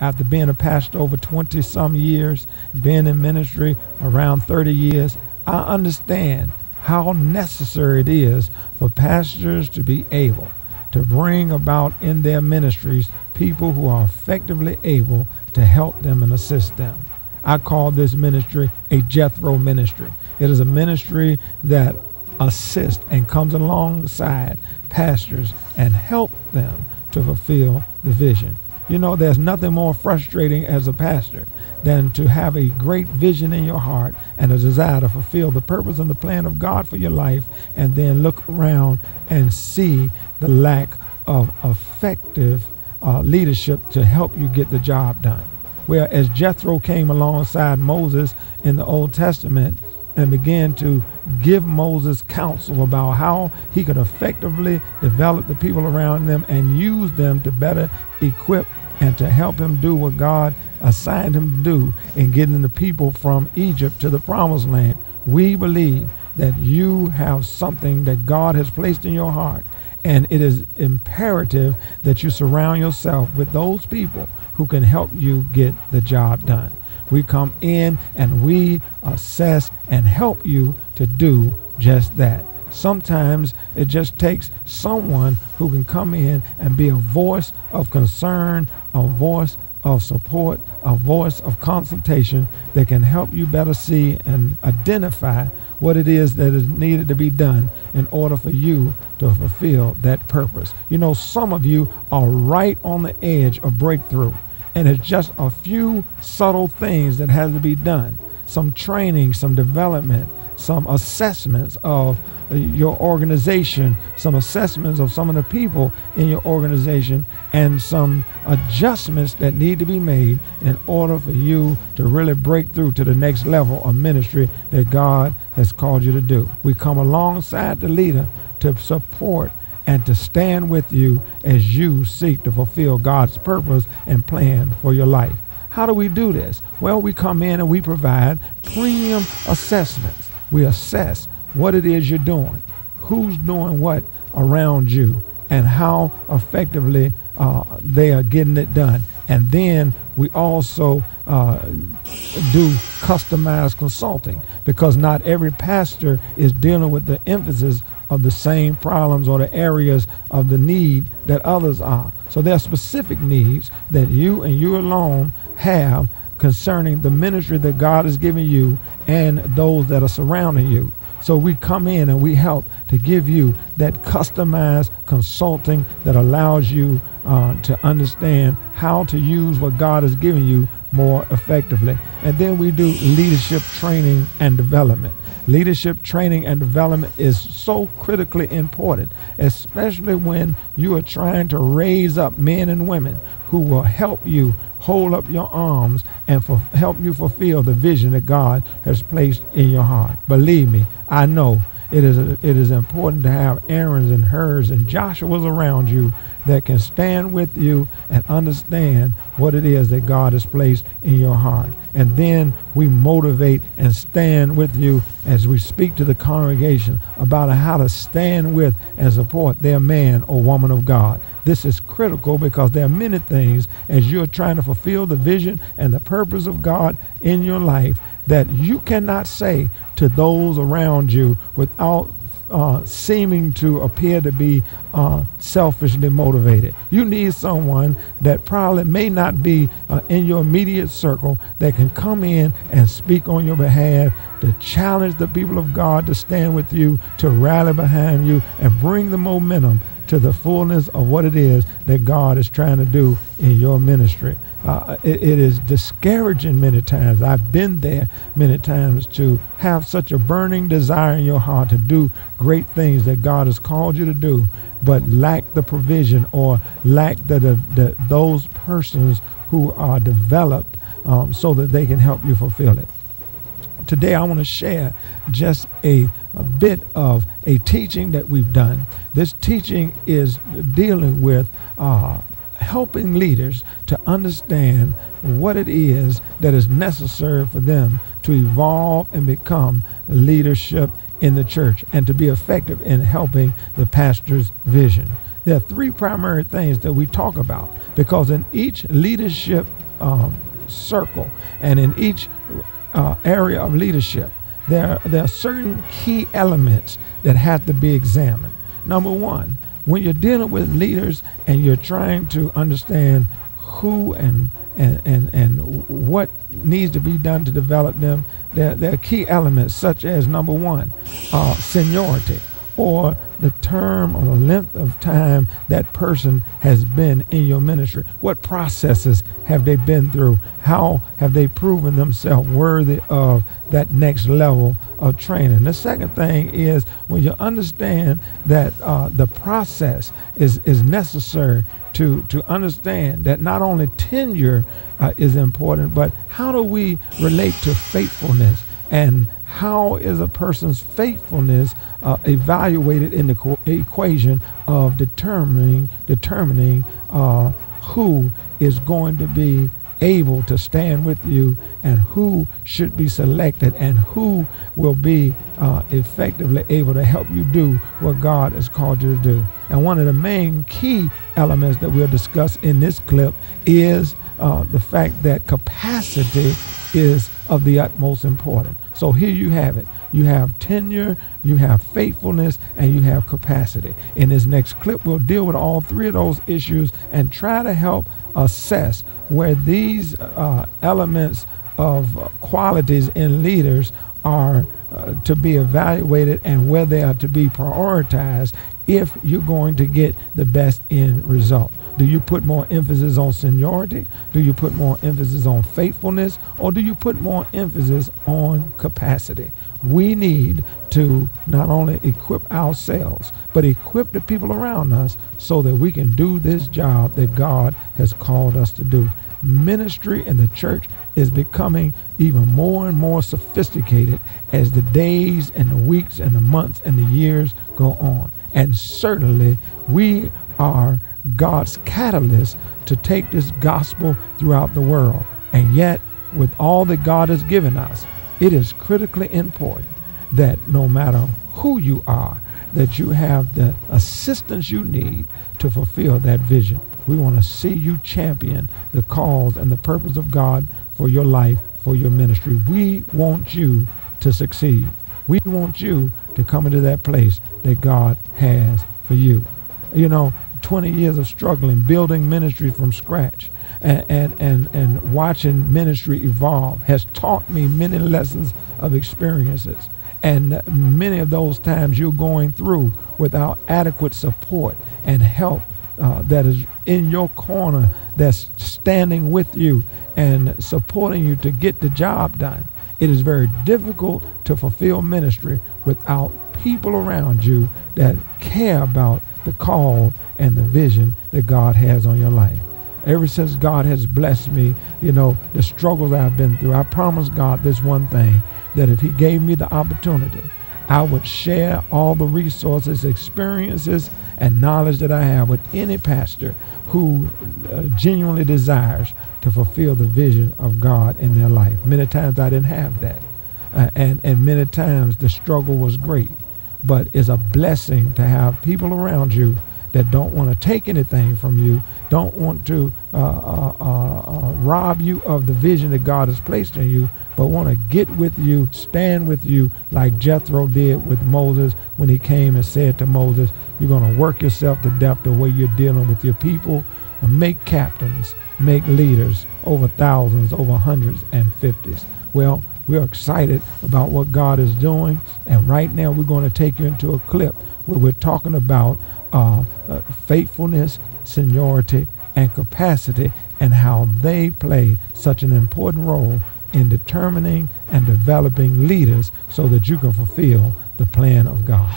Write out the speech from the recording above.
after being a pastor over 20 some years, being in ministry around 30 years, I understand how necessary it is for pastors to be able to bring about in their ministries people who are effectively able to help them and assist them. I call this ministry a Jethro ministry. It is a ministry that assists and comes alongside pastors and help them to fulfill the vision. You know, there's nothing more frustrating as a pastor than to have a great vision in your heart and a desire to fulfill the purpose and the plan of God for your life, and then look around and see the lack of effective leadership to help you get the job done. Whereas Jethro came alongside Moses in the Old Testament and began to give Moses counsel about how he could effectively develop the people around them and use them to better equip and to help him do what God assigned him to do in getting the people from Egypt to the promised land. We believe that you have something that God has placed in your heart, and it is imperative that you surround yourself with those people who can help you get the job done. We come in and we assess and help you to do just that. Sometimes it just takes someone who can come in and be a voice of concern, a voice of support, a voice of consultation that can help you better see and identify what it is that is needed to be done in order for you to fulfill that purpose. You know, some of you are right on the edge of breakthrough, and it's just a few subtle things that has to be done. Some training, some development, some assessments of your organization, some assessments of some of the people in your organization, and some adjustments that need to be made in order for you to really break through to the next level of ministry that God has called you to do. We come alongside the leader to support and to stand with you as you seek to fulfill God's purpose and plan for your life. How do we do this? Well, we come in and we provide premium assessments. We assess what it is you're doing, who's doing what around you, and how effectively they are getting it done. And then we also do customized consulting, because not every pastor is dealing with the emphasis of the same problems or the areas of the need that others are. So there are specific needs that you and you alone have concerning the ministry that God has given you and those that are surrounding you. So we come in and we help to give you that customized consulting that allows you to understand how to use what God has given you more effectively. And then we do leadership training and development. Leadership training and development is so critically important, especially when you are trying to raise up men and women who will help you hold up your arms and help you fulfill the vision that God has placed in your heart. Believe me, I know it is important to have Aaron's and Hurs and Joshua's around you that can stand with you and understand what it is that God has placed in your heart. And then we motivate and stand with you as we speak to the congregation about how to stand with and support their man or woman of God. This is critical because there are many things as you're trying to fulfill the vision and the purpose of God in your life that you cannot say to those around you without seeming to appear to be selfishly motivated. You need someone that probably may not be in your immediate circle that can come in and speak on your behalf, to challenge the people of God to stand with you, to rally behind you, and bring the momentum to the fullness of what it is that God is trying to do in your ministry. It is discouraging many times. I've been there many times to have such a burning desire in your heart to do great things that God has called you to do, but lack the provision or lack those persons who are developed so that they can help you fulfill it. Today I want to share just a bit of a teaching that we've done. This teaching is dealing with helping leaders to understand what it is that is necessary for them to evolve and become leadership in the church and to be effective in helping the pastor's vision. There are three primary things that we talk about, because in each leadership circle and in each area of leadership, there are certain key elements that have to be examined. Number one, when you're dealing with leaders and you're trying to understand who and what needs to be done to develop them, there are key elements such as, number one, seniority, or the term or the length of time that person has been in your ministry. What processes have they been through? How have they proven themselves worthy of that next level of training? The second thing is when you understand that the process is necessary to understand that not only tenure is important, but how do we relate to faithfulness, and how is a person's faithfulness evaluated in the equation of determining who is going to be able to stand with you and who should be selected and who will be effectively able to help you do what God has called you to do. And one of the main key elements that we'll discuss in this clip is the fact that capacity is of the utmost importance. So here you have it. You have tenure, you have faithfulness, and you have capacity. In this next clip, we'll deal with all three of those issues and try to help assess where these elements of qualities in leaders are to be evaluated and where they are to be prioritized if you're going to get the best end result. Do you put more emphasis on seniority? Do you put more emphasis on faithfulness? Or do you put more emphasis on capacity? We need to not only equip ourselves, but equip the people around us so that we can do this job that God has called us to do. Ministry in the church is becoming even more and more sophisticated as the days and the weeks and the months and the years go on. And certainly we are God's catalyst to take this gospel throughout the world. And yet, with all that God has given us, it is critically important that no matter who you are, that you have the assistance you need to fulfill that vision. We want to see you champion the cause and the purpose of God for your life, for your ministry. We want you to succeed. We want you to come into that place that God has for you. You know, 20 years of struggling, building ministry from scratch, and watching ministry evolve has taught me many lessons of experiences. And many of those times you're going through without adequate support and help that is in your corner, that's standing with you and supporting you to get the job done. It is very difficult to fulfill ministry without people around you that care about the call and the vision that God has on your life. Ever since God has blessed me, you know, the struggles I've been through, I promised God this one thing, that if he gave me the opportunity, I would share all the resources, experiences, and knowledge that I have with any pastor who genuinely desires to fulfill the vision of God in their life. Many times I didn't have that. And many times the struggle was great. But it's a blessing to have people around you that don't want to take anything from you, don't want to rob you of the vision that God has placed in you, but want to get with you, stand with you, like Jethro did with Moses when he came and said to Moses, you're going to work yourself to death the way you're dealing with your people. Make captains, make leaders over thousands, over hundreds and fifties. Well, we're excited about what God is doing, and right now we're going to take you into a clip where we're talking about faithfulness, seniority, and capacity, and how they play such an important role in determining and developing leaders so that you can fulfill the plan of God.